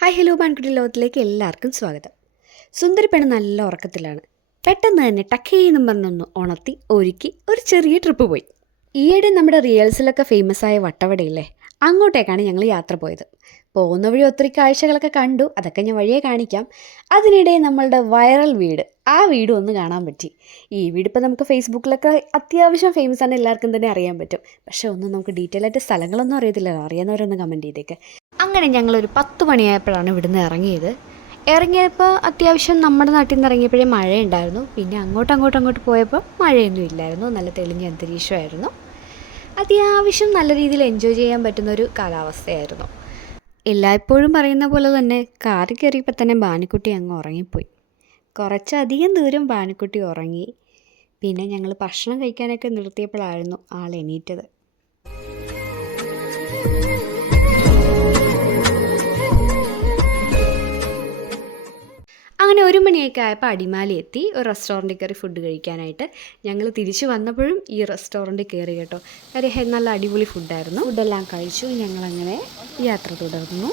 Hi hello ബാൻകുട്ടി ലോകത്തിലേക്ക് എല്ലാവർക്കും സ്വാഗതം. സുന്ദരി പെണ്ണ് നല്ല ഉറക്കത്തിലാണ്. പെട്ടെന്ന് തന്നെ ടക്കേന്നും പറഞ്ഞൊന്ന് ഉണർത്തി ഒരുക്കി ഒരു ചെറിയ ട്രിപ്പ് പോയി. ഈയിടെ നമ്മുടെ റിയൽസിലൊക്കെ ഫേമസ് ആയ വട്ടവടയില്ലേ, അങ്ങോട്ടേക്കാണ് ഞങ്ങൾ യാത്ര പോയത്. പോകുന്ന വഴി ഒത്തിരി കാഴ്ചകളൊക്കെ കണ്ടു, അതൊക്കെ ഞാൻ വഴിയെ കാണിക്കാം. അതിനിടെ നമ്മളുടെ വൈറൽ വീട്, ആ വീട് ഒന്ന് കാണാൻ പറ്റി. ഈ വീട് ഇപ്പോൾ നമുക്ക് ഫേസ്ബുക്കിലൊക്കെ അത്യാവശ്യം ഫേമസ് ആണ്, എല്ലാവർക്കും തന്നെ അറിയാൻ പറ്റും. പക്ഷേ ഒന്നും നമുക്ക് ഡീറ്റെയിൽ ആയിട്ട് സ്ഥലങ്ങളൊന്നും അറിയത്തില്ലല്ലോ, അറിയാവുന്നവരൊന്ന് കമൻറ്റ് ചെയ്തേക്ക്. അങ്ങനെ ഞങ്ങളൊരു 10 മണിയായപ്പോഴാണ് ഇവിടുന്ന് ഇറങ്ങിയത്. ഇറങ്ങിയപ്പോൾ അത്യാവശ്യം നമ്മുടെ നാട്ടിൽ നിന്ന് ഇറങ്ങിയപ്പോഴേ മഴയുണ്ടായിരുന്നു. പിന്നെ അങ്ങോട്ട് പോയപ്പോൾ മഴയൊന്നും ഇല്ലായിരുന്നു, നല്ല തെളിഞ്ഞ അന്തരീക്ഷമായിരുന്നു. അത്യാവശ്യം നല്ല രീതിയിൽ എൻജോയ് ചെയ്യാൻ പറ്റുന്നൊരു കാലാവസ്ഥയായിരുന്നു. എല്ലായ്പ്പോഴും പറയുന്ന പോലെ തന്നെ കാറിൽ കയറിയപ്പോൾ തന്നെ ബാനുക്കുട്ടി അങ്ങ് ഉറങ്ങിപ്പോയി. കുറച്ചധികം ദൂരം ബാനുക്കുട്ടി ഉറങ്ങി. പിന്നെ ഞങ്ങൾ ഭക്ഷണം കഴിക്കാനൊക്കെ നിർത്തിയപ്പോഴായിരുന്നു ആൾ എണീറ്റത്. അങ്ങനെ 1 മണിയൊക്കെ ആയപ്പോൾ അടിമാലി എത്തി. ഒരു റെസ്റ്റോറൻറ്റിൽ കയറി ഫുഡ് കഴിക്കാനായിട്ട്. ഞങ്ങൾ തിരിച്ച് വന്നപ്പോഴും ഈ റെസ്റ്റോറൻറ്റിൽ കയറി കേട്ടോ. നല്ല അടിപൊളി ഫുഡായിരുന്നു. ഫുഡെല്ലാം കഴിച്ചു. ഞങ്ങളങ്ങനെ യാത്ര തുടർന്നു.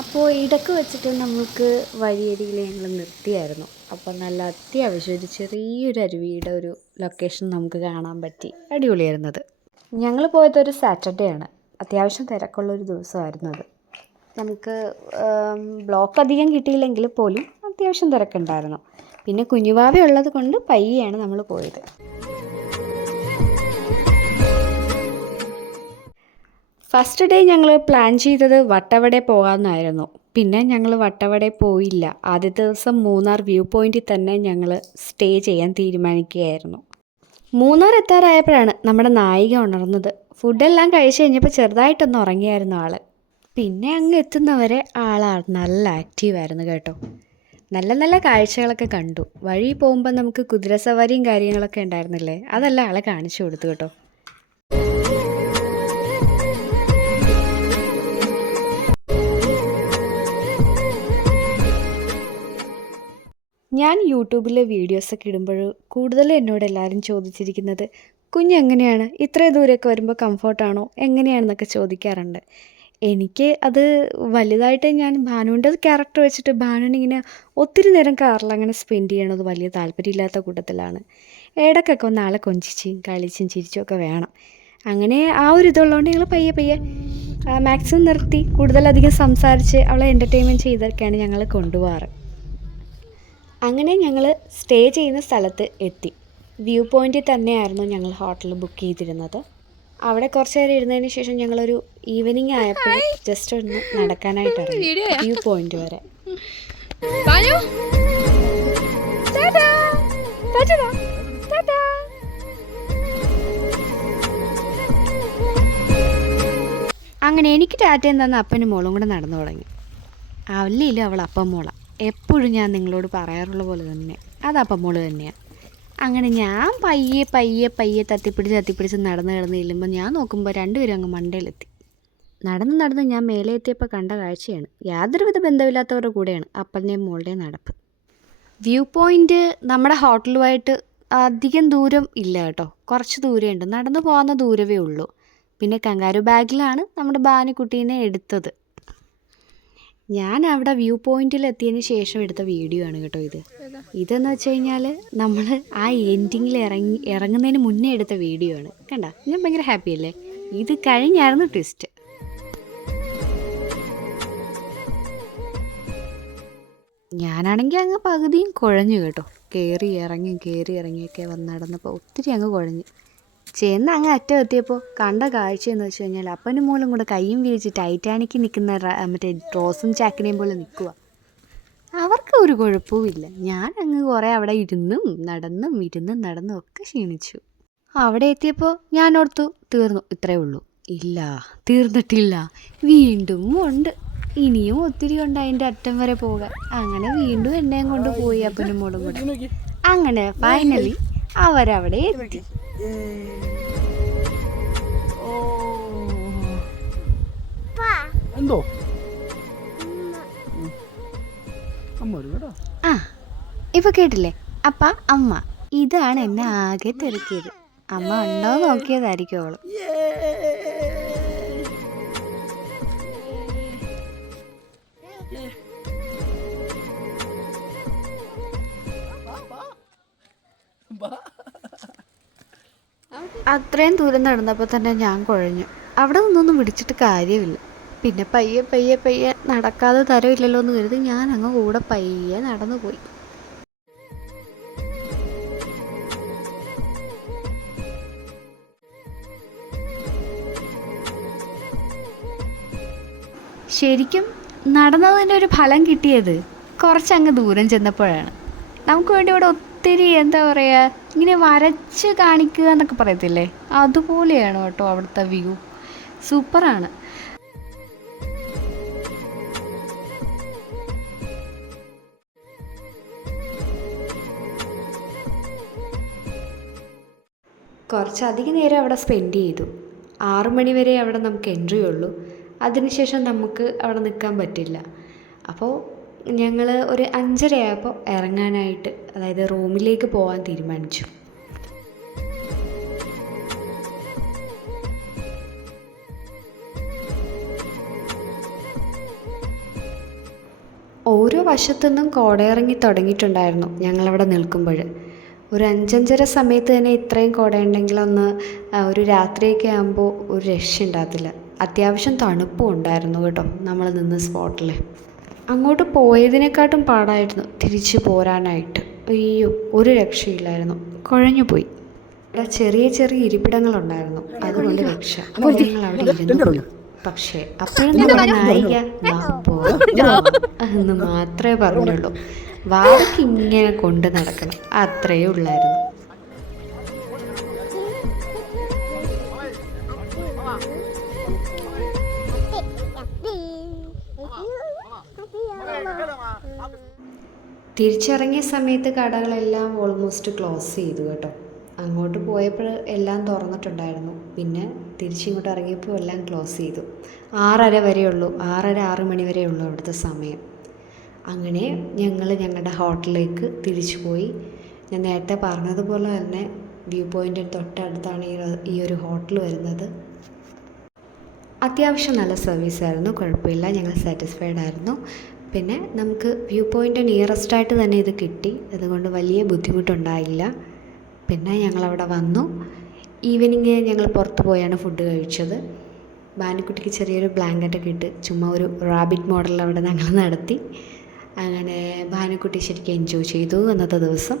അപ്പോൾ ഇടയ്ക്ക് വെച്ചിട്ട് നമുക്ക് വഴിയരികിൽ ഞങ്ങൾ നിർത്തിയായിരുന്നു. അപ്പോൾ നല്ല അത്യാവശ്യം ഒരു ചെറിയൊരു അരുവിയുടെ ഒരു ലൊക്കേഷൻ നമുക്ക് കാണാൻ പറ്റി. അടിപൊളിയായിരുന്നത്. ഞങ്ങൾ പോയതൊരു സാറ്റർഡേ ആണ്. അത്യാവശ്യം തിരക്കുള്ളൊരു ദിവസമായിരുന്നു അത്. നമുക്ക് ബ്ലോക്ക് അധികം കിട്ടിയില്ലെങ്കിൽ പോലും അത്യാവശ്യം തിരക്കുണ്ടായിരുന്നു. പിന്നെ കുഞ്ഞുവാവ ഉള്ളത് കൊണ്ട് പയ്യെയാണ് നമ്മൾ പോയത്. ഫസ്റ്റ് ഡേ ഞങ്ങൾ പ്ലാൻ ചെയ്തത് വട്ടവട പോകാമെന്നായിരുന്നു. പിന്നെ ഞങ്ങൾ വട്ടവട പോയില്ല. ആദ്യത്തെ ദിവസം മൂന്നാർ വ്യൂ പോയിന്റിൽ തന്നെ ഞങ്ങൾ സ്റ്റേ ചെയ്യാൻ തീരുമാനിക്കുകയായിരുന്നു. മൂന്നാർ എത്താറായപ്പോഴാണ് നമ്മുടെ നായിക ഉണർന്നത്. ഫുഡെല്ലാം കഴിച്ച് കഴിഞ്ഞപ്പോൾ ചെറുതായിട്ടൊന്ന് ഉറങ്ങിയായിരുന്നു ആൾ. പിന്നെ അങ്ങ് എത്തുന്നവരെ ആളാണ് നല്ല ആക്റ്റീവായിരുന്നു കേട്ടോ. നല്ല കാഴ്ചകളൊക്കെ കണ്ടു. വഴി പോകുമ്പോൾ നമുക്ക് കുതിരസവാരിയും കാര്യങ്ങളൊക്കെ ഉണ്ടായിരുന്നില്ലേ, അതെല്ലാം ആളെ കാണിച്ചു കൊടുത്തു കേട്ടോ. ഞാൻ യൂട്യൂബിലെ വീഡിയോസൊക്കെ ഇടുമ്പോൾ കൂടുതലും എന്നോട് എല്ലാവരും ചോദിച്ചിരിക്കുന്നത്, കുഞ്ഞെങ്ങനെയാണ് ഇത്രയും ദൂരമൊക്കെ വരുമ്പോൾ കംഫർട്ടാണോ എങ്ങനെയാണെന്നൊക്കെ ചോദിക്കാറുണ്ട്. എനിക്ക് അത് വലുതായിട്ട് ഞാൻ ഭാനുവിൻ്റെ ക്യാരക്ടർ വെച്ചിട്ട് ഭാനുവിനിങ്ങനെ ഒത്തിരി നേരം കാറിൽ അങ്ങനെ സ്പെൻഡ് ചെയ്യണത് വലിയ താല്പര്യമില്ലാത്ത കൂട്ടത്തിലാണ്. ഇടയ്ക്കൊക്കെ ഒന്ന് ആളെ കൊഞ്ചിച്ചും കളിച്ചും ചിരിച്ചുമൊക്കെ വേണം. അങ്ങനെ ആ ഒരു ഇതുള്ളതുകൊണ്ട് ഞങ്ങൾ പയ്യെ മാക്സിമം നിർത്തി കൂടുതലധികം സംസാരിച്ച് അവളെ എൻ്റർടൈൻമെൻറ്റ് ചെയ്തൊക്കെയാണ് ഞങ്ങൾ കൊണ്ടുപോകാറ്. അങ്ങനെ ഞങ്ങൾ സ്റ്റേ ചെയ്യുന്ന സ്ഥലത്ത് എത്തി. വ്യൂ പോയിൻറ്റിൽ തന്നെയായിരുന്നു ഞങ്ങൾ ഹോട്ടൽ ബുക്ക് ചെയ്തിരുന്നത്. അവിടെ കുറച്ച് നേരം ഇരുന്നതിന് ശേഷം ഞങ്ങളൊരു ഈവനിങ് ആയപ്പോൾ ജസ്റ്റ് ഒന്ന് നടക്കാനായിട്ട് ഇറങ്ങി വ്യൂ പോയിന്റ് വരെ. അങ്ങനെ എനിക്ക് ടാറ്റയും തന്ന അപ്പനും മോളും കൂടെ നടന്നു തുടങ്ങി. അല്ലേലും അവൾ അപ്പം മോളാണ്. എപ്പോഴും ഞാൻ നിങ്ങളോട് പറയാറുള്ള പോലെ തന്നെ അത് അപ്പം മോള് തന്നെയാണ്. അങ്ങനെ ഞാൻ പയ്യെ തത്തിപ്പിടിച്ച് നടന്ന് ചെല്ലുമ്പോൾ ഞാൻ നോക്കുമ്പോൾ രണ്ടുപേരും അങ്ങ് മണ്ടയിലെത്തി. നടന്ന് ഞാൻ മേലെ എത്തിയപ്പോൾ കണ്ട കാഴ്ചയാണ്. യാതൊരുവിധ ബന്ധമില്ലാത്തവരുടെ കൂടെയാണ് അപ്പൻ്റെയും മോളുടെയും നടപ്പ്. വ്യൂ പോയിൻ്റ് നമ്മുടെ ഹോട്ടലുമായിട്ട് അധികം ദൂരം ഇല്ല കേട്ടോ, കുറച്ച് ദൂരമുണ്ട്. നടന്നു പോകുന്ന ദൂരമേ ഉള്ളൂ. പിന്നെ കങ്കാരു ബാഗിലാണ് നമ്മുടെ ഭാനുക്കുട്ടീനെ എടുത്തത്. ഞാൻ അവിടെ വ്യൂ പോയിന്റിൽ എത്തിയതിന് ശേഷം എടുത്ത വീഡിയോ ആണ് കേട്ടോ ഇതെന്ന് വെച്ച് കഴിഞ്ഞാൽ നമ്മൾ ആ എൻഡിങ്ങിൽ ഇറങ്ങുന്നതിന് മുന്നേ എടുത്ത വീഡിയോ ആണ്. കണ്ട, ഞാൻ ഭയങ്കര ഹാപ്പി അല്ലേ. ഇത് കഴിഞ്ഞായിരുന്നു ട്വിസ്റ്റ്. ഞാനാണെങ്കിൽ അങ്ങ് പകുതിയും കുഴഞ്ഞു കേട്ടോ. കയറി ഇറങ്ങിയൊക്കെ വന്ന് നടന്നപ്പോൾ ഒത്തിരി അങ്ങ് കുഴഞ്ഞു. ചെന്ന് അങ്ങ് അറ്റം എത്തിയപ്പോൾ കണ്ട കാഴ്ചയെന്ന് വെച്ച് കഴിഞ്ഞാൽ അപ്പനും മോളും കൂടെ കയ്യും വിരിച്ച് ടൈറ്റാനിക്കിൽ നിൽക്കുന്ന മറ്റേ റോസും ചാക്കിനെയും പോലെ നിൽക്കുക. അവർക്ക് ഒരു കുഴപ്പവുമില്ല. ഞാൻ അങ്ങ് കുറേ അവിടെ ഇരുന്നും നടന്നും ഒക്കെ ക്ഷീണിച്ചു. അവിടെ എത്തിയപ്പോൾ ഞാൻ ഓർത്തു തീർന്നു, ഇത്രയേ ഉള്ളൂ. ഇല്ല, തീർന്നിട്ടില്ല. വീണ്ടും ഉണ്ട്. ഇനിയും ഒത്തിരി ഉണ്ട് അതിൻ്റെ അറ്റം വരെ പോകാൻ. അങ്ങനെ വീണ്ടും എന്നെയും കൊണ്ട് പോയി അപ്പനും മോളും കൂടെ. അങ്ങനെ ഫൈനലി അവരവിടെ എത്തി. എന്തോ ഇപ്പൊ കേട്ടില്ലേ അപ്പ അമ്മ, ഇതാണ് എന്നെ ആകെ തിരക്കിയത്. അമ്മ ഉണ്ടോ നോക്കിയതായിരിക്കും അവള്. അത്രയും ദൂരം നടന്നപ്പോൾ തന്നെ ഞാൻ കുഴഞ്ഞു. അവിടെ നിന്നൊന്നും പിടിച്ചിട്ട് കാര്യമില്ല. പിന്നെ പയ്യെ പയ്യെ പയ്യെ നടക്കാതെ തരമില്ലല്ലോ എന്ന് കരുതി ഞാൻ അങ്ങ് കൂടെ പയ്യെ നടന്നു പോയി. ശരിക്കും നടന്നതിൻ്റെ ഒരു ഫലം കിട്ടിയത് കുറച്ചങ്ങ് ദൂരം ചെന്നപ്പോഴാണ്. നമുക്ക് വേണ്ടി ഇവിടെ ഒത്തിരി എന്താ പറയുക, ഇങ്ങനെ വരച്ച് കാണിക്കുക എന്നൊക്കെ പറയത്തില്ലേ, അതുപോലെയാണ് കേട്ടോ അവിടുത്തെ വ്യൂ. സൂപ്പറാണ്. കുറച്ചധികം നേരം അവിടെ സ്പെൻഡ് ചെയ്തു. 6 മണി വരെ അവിടെ നമുക്ക് എൻട്രി ഉള്ളൂ. അതിനുശേഷം നമുക്ക് അവിടെ നിൽക്കാൻ പറ്റില്ല. അപ്പോൾ ഞങ്ങൾ ഒരു 5:30 ആയപ്പോൾ ഇറങ്ങാനായിട്ട്, അതായത് റൂമിലേക്ക് പോകാൻ തീരുമാനിച്ചു. ഓരോ വശത്തുനിന്നും കോടയിറങ്ങി തുടങ്ങിയിട്ടുണ്ടായിരുന്നു ഞങ്ങളവിടെ നിൽക്കുമ്പോൾ. ഒരു 5:30 സമയത്ത് തന്നെ ഇത്രയും കോടയുണ്ടെങ്കിലൊന്ന് ഒരു രാത്രിയൊക്കെ ആകുമ്പോൾ ഒരു രക്ഷയുണ്ടാകത്തില്ല. അത്യാവശ്യം തണുപ്പും ഉണ്ടായിരുന്നു കേട്ടോ നമ്മൾ നിന്ന സ്പോട്ടിൽ. അങ്ങോട്ട് പോയതിനെക്കാട്ടും പാടായിരുന്നു തിരിച്ച് പോരാനായിട്ട്. അയ്യോ, ഒരു രക്ഷയില്ലായിരുന്നു, കുഴഞ്ഞു പോയി. ഇവിടെ ചെറിയ ചെറിയ ഇരിപ്പിടങ്ങളുണ്ടായിരുന്നു, അതുകൊണ്ട് രക്ഷ. അപ്പോൾ ഞങ്ങൾ അവിടെ ഇരുന്നു. പക്ഷേ അപ്പോഴും നമ്മുടെ നായിക എന്ന് മാത്രമേ പറഞ്ഞുള്ളൂ. വാടക്ക് ഇങ്ങനെ കൊണ്ട് നടക്കണം, അത്രയേ ഉള്ളായിരുന്നു. തിരിച്ചിറങ്ങിയ സമയത്ത് കടകളെല്ലാം ഓൾമോസ്റ്റ് ക്ലോസ് ചെയ്തു കേട്ടോ. അങ്ങോട്ട് പോയപ്പോൾ എല്ലാം തുറന്നിട്ടുണ്ടായിരുന്നു. പിന്നെ തിരിച്ചിങ്ങോട്ട് ഇറങ്ങിയപ്പോൾ എല്ലാം ക്ലോസ് ചെയ്തു. 6:30 വരെയുള്ളൂ, 6:30-6 മണി വരെയുള്ളൂ അവിടുത്തെ സമയം. അങ്ങനെ ഞങ്ങൾ ഞങ്ങളുടെ ഹോട്ടലിലേക്ക് തിരിച്ചു പോയി. ഞാൻ നേരത്തെ പറഞ്ഞതുപോലെ തന്നെ വ്യൂ പോയിൻറ്റിന് തൊട്ടടുത്താണ് ഈ ഒരു ഹോട്ടൽ വരുന്നത്. അത്യാവശ്യം നല്ല സർവീസായിരുന്നു, കുഴപ്പമില്ല, ഞങ്ങൾ സാറ്റിസ്ഫൈഡ് ആയിരുന്നു. പിന്നെ നമുക്ക് വ്യൂ പോയിൻ്റ് നിയറസ്റ്റായിട്ട് തന്നെ ഇത് കിട്ടി, അതുകൊണ്ട് വലിയ ബുദ്ധിമുട്ടുണ്ടായില്ല. പിന്നെ ഞങ്ങളവിടെ വന്നു. ഈവനിങ് ഞങ്ങൾ പുറത്ത് പോയാണ് ഫുഡ് കഴിച്ചത്. ഭാനുക്കുട്ടിക്ക് ചെറിയൊരു ബ്ലാങ്കറ്റൊക്കെ ഇട്ട് ചുമ്മാ ഒരു റാബിറ്റ് മോഡൽ അവിടെ ഞങ്ങൾ നടത്തി. അങ്ങനെ ഭാനുക്കുട്ടി ശരിക്കും എൻജോയ് ചെയ്തു അന്നത്തെ ദിവസം.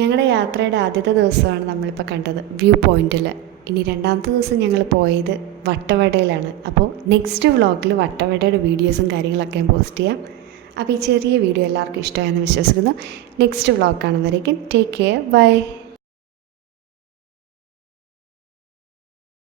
ഞങ്ങളുടെ യാത്രയുടെ ആദ്യത്തെ ദിവസമാണ് നമ്മളിപ്പോൾ കണ്ടത് വ്യൂ പോയിൻറ്റിൽ. ഇനി രണ്ടാമത്തെ ദിവസം ഞങ്ങൾ പോയത് വട്ടവടയിലാണ്. അപ്പോൾ നെക്സ്റ്റ് വ്ളോഗിൽ വട്ടവടയുടെ വീഡിയോസും കാര്യങ്ങളൊക്കെ ഞാൻ പോസ്റ്റ് ചെയ്യാം. അപ്പോൾ ഈ ചെറിയ വീഡിയോ എല്ലാവർക്കും ഇഷ്ടമായെന്ന് വിശ്വസിക്കുന്നു. നെക്സ്റ്റ് വ്ളോഗ് കാണുന്നവരേക്കും ടേക്ക് കെയർ, ബൈ.